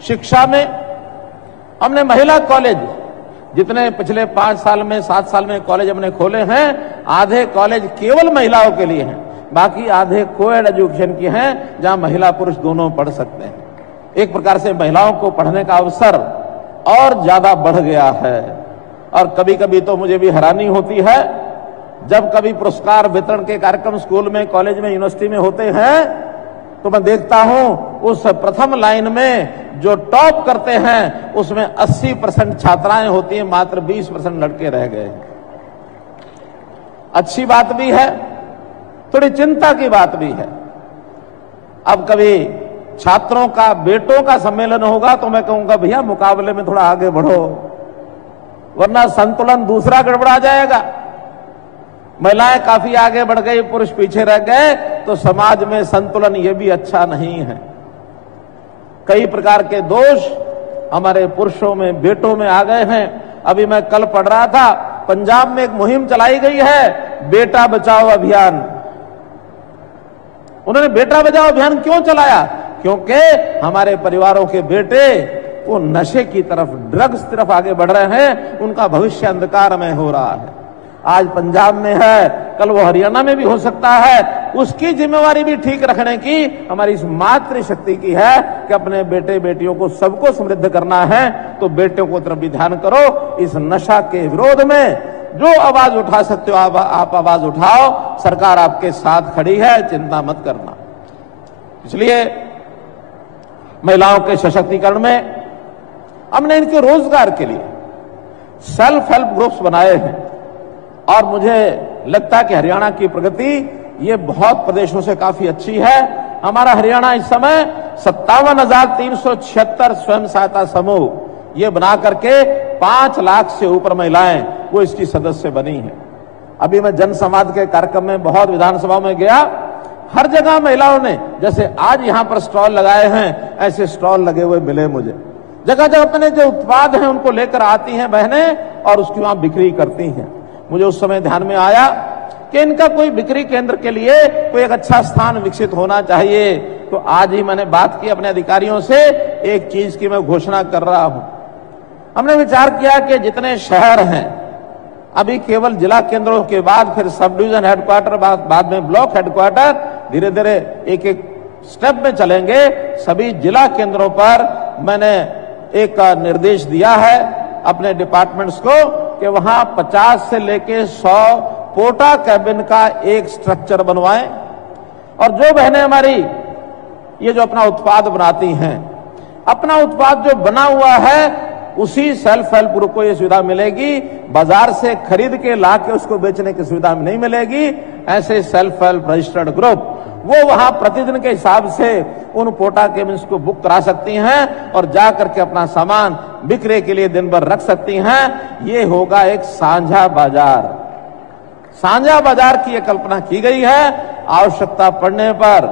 शिक्षा में हमने महिला कॉलेज, जितने पिछले 5 साल में 7 साल में कॉलेज हमने खोले हैं, आधे कॉलेज केवल महिलाओं के लिए हैं, बाकी आधे कोएड एजुकेशन की हैं, जहां महिला पुरुष दोनों पढ़ सकते हैं। एक प्रकार से महिलाओं को पढ़ने का अवसर और ज्यादा बढ़ गया है। और कभी कभी तो मुझे भी हैरानी होती है, जब कभी पुरस्कार वितरण के कार्यक्रम स्कूल में, कॉलेज में, यूनिवर्सिटी में होते हैं, तो मैं देखता हूं उस प्रथम लाइन में जो टॉप करते हैं उसमें 80% छात्राएं होती हैं, मात्र 20% लड़के रह गए। अच्छी बात भी है, थोड़ी चिंता की बात भी है। अब कभी छात्रों का, बेटों का सम्मेलन होगा तो मैं कहूंगा भैया मुकाबले में थोड़ा आगे बढ़ो, वरना संतुलन दूसरा गड़बड़ा जाएगा। महिलाएं काफी आगे बढ़ गई, पुरुष पीछे रह गए, तो समाज में संतुलन ये भी अच्छा नहीं है। कई प्रकार के दोष हमारे पुरुषों में, बेटों में आ गए हैं। अभी मैं कल पढ़ रहा था, पंजाब में एक मुहिम चलाई गई है, बेटा बचाओ अभियान। उन्होंने बेटा बचाओ अभियान क्यों चलाया? क्योंकि हमारे परिवारों के बेटे वो नशे की तरफ, ड्रग्स की तरफ आगे बढ़ रहे हैं, उनका भविष्य अंधकार में हो रहा है। आज पंजाब में है, कल वो हरियाणा में भी हो सकता है। उसकी जिम्मेवारी भी ठीक रखने की हमारी इस मातृशक्ति की है कि अपने बेटे बेटियों को सबको समृद्ध करना है, तो बेटियों को तरफ भी ध्यान करो। इस नशा के विरोध में जो आवाज उठा सकते हो आप आवाज उठाओ, सरकार आपके साथ खड़ी है, चिंता मत करना। इसलिए महिलाओं के सशक्तिकरण में हमने इनके रोजगार के लिए सेल्फ हेल्प ग्रुप्स बनाए हैं, और मुझे लगता है कि हरियाणा की प्रगति ये बहुत प्रदेशों से काफी अच्छी है। हमारा हरियाणा इस समय 57,376 स्वयं सहायता समूह ये बना करके 5 लाख से ऊपर महिलाएं वो इसकी सदस्य बनी है। अभी मैं जनसंवाद के कार्यक्रम में बहुत विधानसभा में गया, हर जगह महिलाओं ने, जैसे आज यहां पर स्टॉल लगाए हैं, ऐसे स्टॉल लगे हुए मिले मुझे। जगह जगह अपने जो उत्पाद हैं उनको लेकर आती हैं बहनें और उसकी वहां बिक्री करती हैं। मुझे उस समय ध्यान में आया कि इनका कोई बिक्री केंद्र के लिए कोई एक अच्छा स्थान विकसित होना चाहिए। तो आज ही मैंने बात की अपने अधिकारियों से, एक चीज की मैं घोषणा कर रहा हूं। हमने विचार किया कि जितने शहर हैं, अभी केवल जिला केंद्रों के बाद फिर सब डिवीजन हेडक्वार्टर, बाद में ब्लॉक हेडक्वार्टर, धीरे धीरे एक एक स्टेप में चलेंगे। सभी जिला केंद्रों पर मैंने एक निर्देश दिया है अपने डिपार्टमेंट्स को कि वहां 50 से लेके 100 पोटा कैबिन का एक स्ट्रक्चर बनवाएं। और जो बहनें हमारी ये जो अपना उत्पाद बनाती हैं, अपना उत्पाद जो बना हुआ है उसी सेल्फ हेल्प ग्रुप को ये सुविधा मिलेगी। बाजार से खरीद के ला के उसको बेचने की सुविधा नहीं मिलेगी। ऐसे सेल्फ हेल्प रजिस्टर्ड ग्रुप वो वहां प्रतिदिन के हिसाब से उन पोटा केबिन्स को बुक करा सकती हैं और जा करके अपना सामान बिक्री के लिए दिन भर रख सकती हैं। ये होगा एक साझा बाजार। साझा बाजार की ये कल्पना की गई है। आवश्यकता पड़ने पर,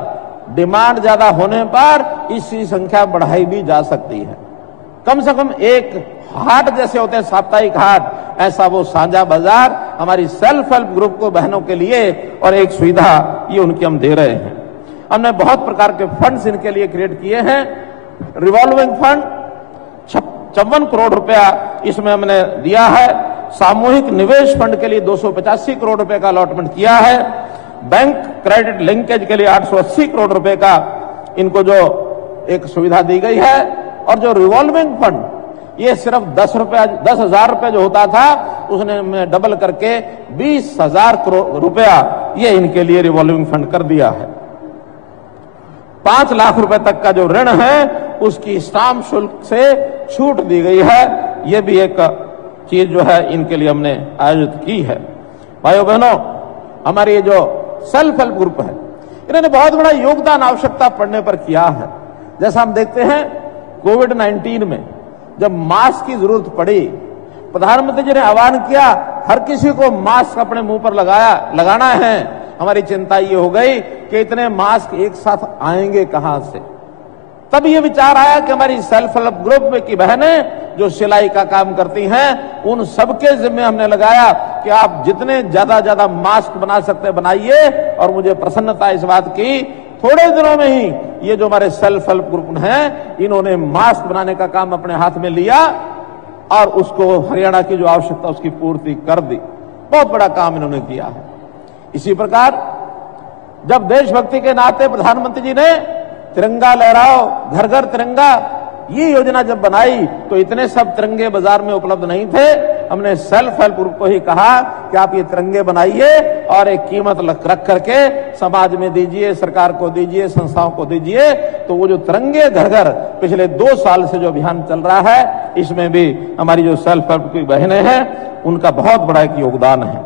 डिमांड ज्यादा होने पर इसकी संख्या बढ़ाई भी जा सकती है। कम से कम एक हाट जैसे होते हैं, साप्ताहिक हाट, ऐसा वो साझा बाजार हमारी सेल्फ हेल्प ग्रुप को, बहनों के लिए, और एक सुविधा ये उनकी हम दे रहे हैं। हमने बहुत प्रकार के फंड्स इनके लिए क्रिएट किए हैं। रिवॉल्विंग फंड 56 करोड़ रुपया इसमें हमने दिया है। सामूहिक निवेश फंड के लिए 285 करोड़ रुपए का अलॉटमेंट किया है। बैंक क्रेडिट लिंकेज के लिए 880 करोड़ रुपए का इनको जो एक सुविधा दी गई है। और जो रिवॉल्विंग फंड ये सिर्फ 10,000 रुपए जो होता था उसने डबल करके 20,000 करोड़ रुपया ये इनके लिए रिवॉल्विंग फंड कर दिया है। 5 लाख रुपए तक का जो ऋण है उसकी स्टाम्प शुल्क से छूट दी गई है। ये भी एक चीज जो है इनके लिए हमने आयोजित की है। भाइयों बहनों, हमारी ये जो सेल्फ हेल्प ग्रुप है इन्होंने बहुत बड़ा योगदान आवश्यकता पड़ने पर किया है। जैसा हम देखते हैं कोविड-19 में जब मास्क की जरूरत पड़ी, प्रधानमंत्री जी ने आह्वान किया हर किसी को मास्क अपने मुंह पर लगाना है। हमारी चिंता ये हो गई कि इतने मास्क एक साथ आएंगे कहां से। तब ये विचार आया कि हमारी सेल्फ हेल्प ग्रुप में की बहनें जो सिलाई का काम करती हैं उन सबके जिम्मे हमने लगाया कि आप जितने ज्यादा मास्क बना सकते बनाइए। और मुझे प्रसन्नता इस बात की थोड़े दिनों में ही ये जो हमारे सेल्फ हेल्प ग्रुप हैं, इन्होंने मास्क बनाने का काम अपने हाथ में लिया और उसको हरियाणा की जो आवश्यकता उसकी पूर्ति कर दी। बहुत बड़ा काम इन्होंने किया है। इसी प्रकार जब देशभक्ति के नाते प्रधानमंत्री जी ने तिरंगा लहराओ घर घर तिरंगा ये योजना जब बनाई तो इतने सब तिरंगे बाजार में उपलब्ध नहीं थे। हमने सेल्फ हेल्प ग्रुप को ही कहा कि आप ये तिरंगे बनाइए और एक कीमत रख करके समाज में दीजिए, सरकार को दीजिए, संस्थाओं को दीजिए। तो वो जो तिरंगे घर घर पिछले 2 साल से जो अभियान चल रहा है, इसमें भी हमारी जो सेल्फ हेल्प की बहनें हैं उनका बहुत बड़ा एक योगदान है।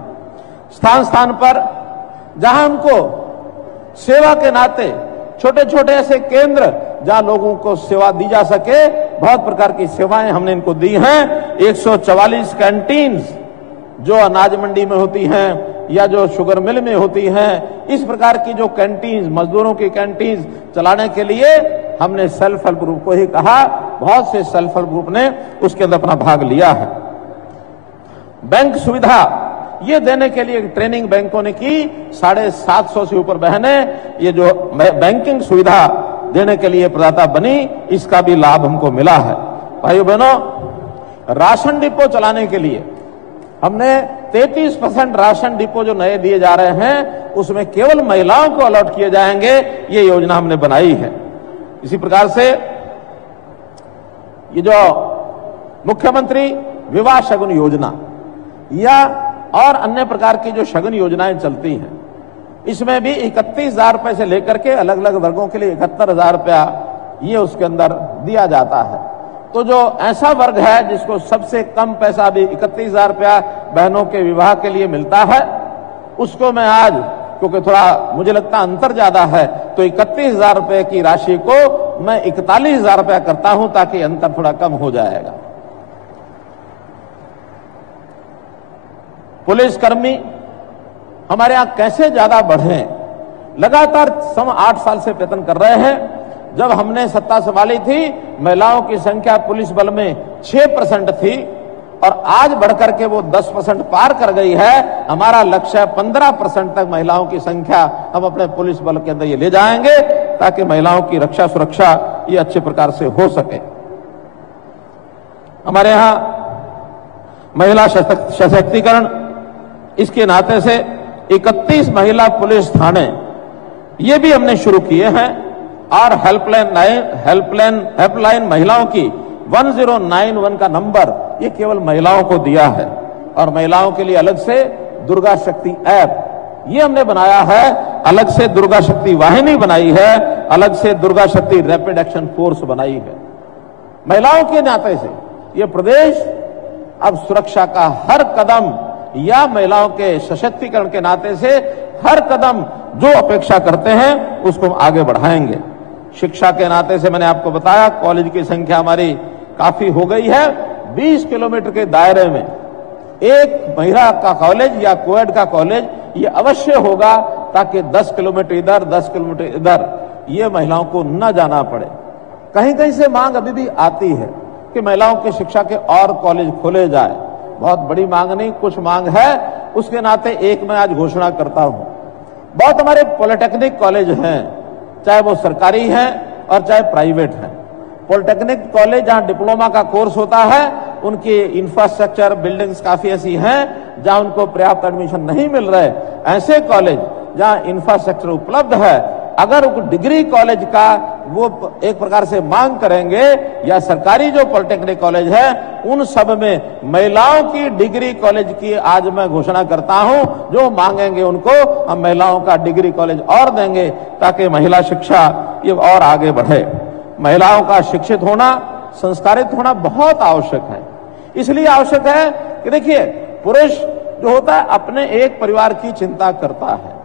स्थान स्थान पर जहां हमको सेवा के नाते छोटे छोटे ऐसे केंद्र जहां लोगों को सेवा दी जा सके, बहुत प्रकार की सेवाएं हमने इनको दी हैं। 144 कैंटीन्स जो अनाज मंडी में होती हैं या जो शुगर मिल में होती हैं, इस प्रकार की जो कैंटीन्स, मजदूरों की कैंटीन्स चलाने के लिए हमने सेल्फ हेल्प ग्रुप को ही कहा। बहुत से सेल्फ हेल्प ग्रुप ने उसके अंदर अपना भाग लिया है। बैंक सुविधा ये देने के लिए ट्रेनिंग बैंकों ने की। 750 से ऊपर बहनें ये जो बैंकिंग सुविधा देने के लिए प्रदाता बनी, इसका भी लाभ हमको मिला है। भाइयों बहनों, राशन डिपो चलाने के लिए हमने 33% राशन डिपो जो नए दिए जा रहे हैं उसमें केवल महिलाओं को अलॉट किए जाएंगे। ये योजना हमने बनाई है। इसी प्रकार से ये जो मुख्यमंत्री विवाह शगुन योजना या और अन्य प्रकार की जो शगुन योजनाएं चलती हैं, इसमें भी 31,000 रुपए से लेकर के अलग अलग वर्गों के लिए 71,000 रुपया ये उसके अंदर दिया जाता है। तो जो ऐसा वर्ग है जिसको सबसे कम पैसा भी 31,000 रुपया बहनों के विवाह के लिए मिलता है, उसको मैं आज, क्योंकि थोड़ा मुझे लगता अंतर ज्यादा है, तो 31,000 रुपए की राशि को मैं 41,000 रुपया करता हूं ताकि अंतर थोड़ा कम हो जाएगा। पुलिसकर्मी हमारे यहां कैसे ज्यादा बढ़े, लगातार 8 साल से प्रयत्न कर रहे हैं। जब हमने सत्ता संभाली थी, महिलाओं की संख्या पुलिस बल में 6% थी और आज बढ़कर के वो 10% पार कर गई है। हमारा लक्ष्य 15% तक महिलाओं की संख्या हम अपने पुलिस बल के अंदर ये ले जाएंगे ताकि महिलाओं की रक्षा सुरक्षा ये अच्छे प्रकार से हो सके। हमारे यहां महिला सशक्तिकरण, इसके नाते से 31 महिला पुलिस थाने ये भी हमने शुरू किए हैं और हेल्पलाइन महिलाओं की 1091 का नंबर ये केवल महिलाओं को दिया है। और महिलाओं के लिए अलग से दुर्गा शक्ति ऐप ये हमने बनाया है, अलग से दुर्गा शक्ति वाहिनी बनाई है, अलग से दुर्गा शक्ति रैपिड एक्शन फोर्स बनाई है। महिलाओं के नाते से ये प्रदेश अब सुरक्षा का हर कदम या महिलाओं के सशक्तिकरण के नाते से हर कदम जो अपेक्षा करते हैं उसको हम आगे बढ़ाएंगे। शिक्षा के नाते से मैंने आपको बताया कॉलेज की संख्या हमारी काफी हो गई है। 20 किलोमीटर के दायरे में एक महिला का कॉलेज या कोएड का कॉलेज ये अवश्य होगा ताकि 10 किलोमीटर इधर 10 किलोमीटर इधर ये महिलाओं को न जाना पड़े। कहीं कहीं से मांग अभी भी आती है कि महिलाओं की शिक्षा के और कॉलेज खोले जाए। बहुत बड़ी मांग नहीं, कुछ मांग है, उसके नाते एक मैं आज घोषणा करता हूं। बहुत हमारे पॉलिटेक्निक कॉलेज हैं, चाहे वो सरकारी हैं और चाहे प्राइवेट हैं। पॉलिटेक्निक कॉलेज जहां डिप्लोमा का कोर्स होता है, उनकी इंफ्रास्ट्रक्चर बिल्डिंग्स काफी ऐसी हैं जहां उनको पर्याप्त एडमिशन नहीं मिल रहे। ऐसे कॉलेज जहां इंफ्रास्ट्रक्चर उपलब्ध है, अगर डिग्री कॉलेज का वो एक प्रकार से मांग करेंगे या सरकारी जो पॉलिटेक्निक कॉलेज है उन सब में महिलाओं की डिग्री कॉलेज की आज मैं घोषणा करता हूं। जो मांगेंगे उनको हम महिलाओं का डिग्री कॉलेज और देंगे ताकि महिला शिक्षा ये और आगे बढ़े। महिलाओं का शिक्षित होना, संस्कारित होना बहुत आवश्यक है। इसलिए आवश्यक है कि देखिए, पुरुष जो होता है अपने एक परिवार की चिंता करता है,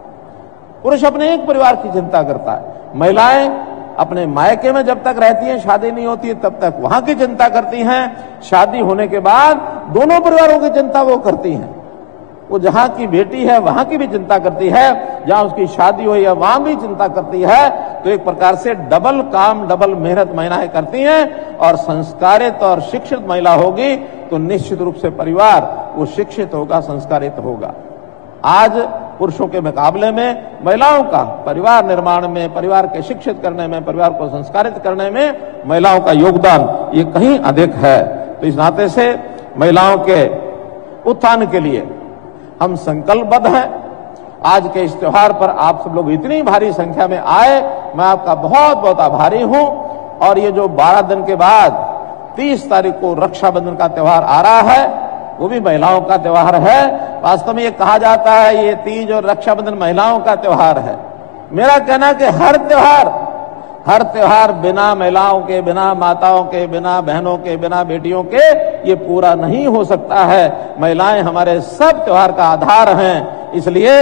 पुरुष अपने एक परिवार की चिंता करता है। महिलाएं अपने मायके में जब तक रहती हैं, शादी नहीं होती है तब तक वहां की चिंता करती हैं। शादी होने के बाद दोनों परिवारों की चिंता वो करती हैं। वो जहां की बेटी है वहां की भी चिंता करती है, जहां उसकी शादी हुई है वहां भी चिंता करती है। तो एक प्रकार से डबल काम, डबल मेहनत महिलाएं करती हैं। और संस्कारित और शिक्षित महिला होगी तो निश्चित रूप से परिवार वो शिक्षित होगा, संस्कारित होगा। आज पुरुषों के मुकाबले में महिलाओं का परिवार निर्माण में, परिवार के शिक्षित करने में, परिवार को संस्कारित करने में महिलाओं का योगदान ये कहीं अधिक है। तो इस नाते से महिलाओं के उत्थान के लिए हम संकल्पबद्ध हैं। आज के इस त्योहार पर आप सब लोग इतनी भारी संख्या में आए, मैं आपका बहुत बहुत आभारी हूं। और ये जो 12 दिन के बाद 30 तारीख को रक्षाबंधन का त्योहार आ रहा है, वो भी महिलाओं का त्योहार है। वास्तव में ये कहा जाता है ये तीज और रक्षाबंधन महिलाओं का त्योहार है। मेरा कहना कि हर त्योहार बिना महिलाओं के, बिना माताओं के, बिना बहनों के, बिना बेटियों के ये पूरा नहीं हो सकता है। महिलाएं हमारे सब त्योहार का आधार हैं। इसलिए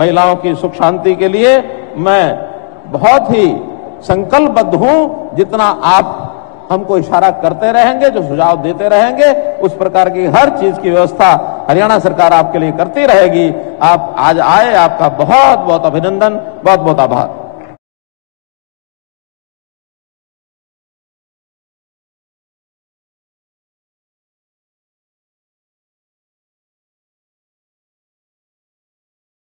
महिलाओं की सुख शांति के लिए मैं बहुत ही संकल्पबद्ध हूं। जितना आप हमको इशारा करते रहेंगे, जो सुझाव देते रहेंगे, उस प्रकार की हर चीज की व्यवस्था हरियाणा सरकार आपके लिए करती रहेगी। आप आज आए, आपका बहुत बहुत अभिनंदन, बहुत बहुत आभार।